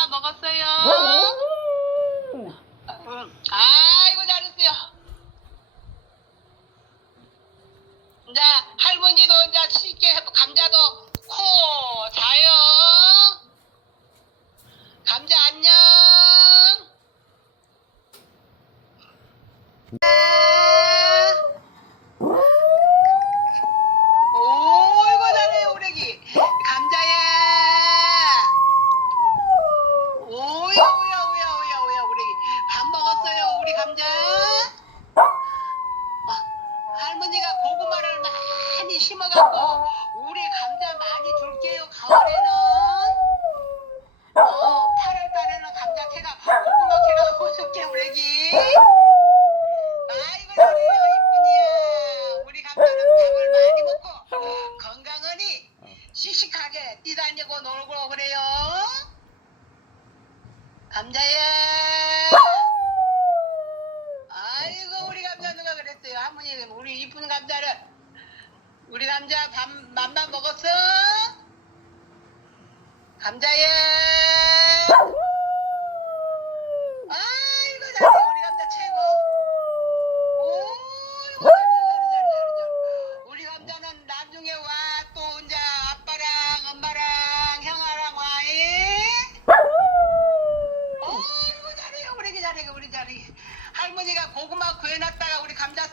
콜라 먹었어요. 음. 아이고 잘했어요. 이제 할머니도 이제 쉽게 감자도 코 자요. 감자 안녕. 음. 심어갖고 우리 감자 많이 줄게요 가을에는. 어 8월 달에는 감자 캐가 고구마 캐가 호숫게 우레기. 아이고 잘해요 이쁜이야. 우리 감자는 밥을 많이 먹고 건강하니 씩씩하게 뛰다니고 놀고 그래요. 감자야. 아이고 우리 감자 누가 그랬어요? 할머니 우리 이쁜 감자를 우리 감자 밥 맘만 먹었어? 감자야 아이고 잘해 우리 감자 최고. 오 잘해 잘해 잘해 잘해 우리 감자는 나중에 와. 또 이제 아빠랑 엄마랑 형아랑 와이. 어이구 잘해요. 우리 잘해 우리 잘해 할머니가 고구마 구해놨다가 우리 감자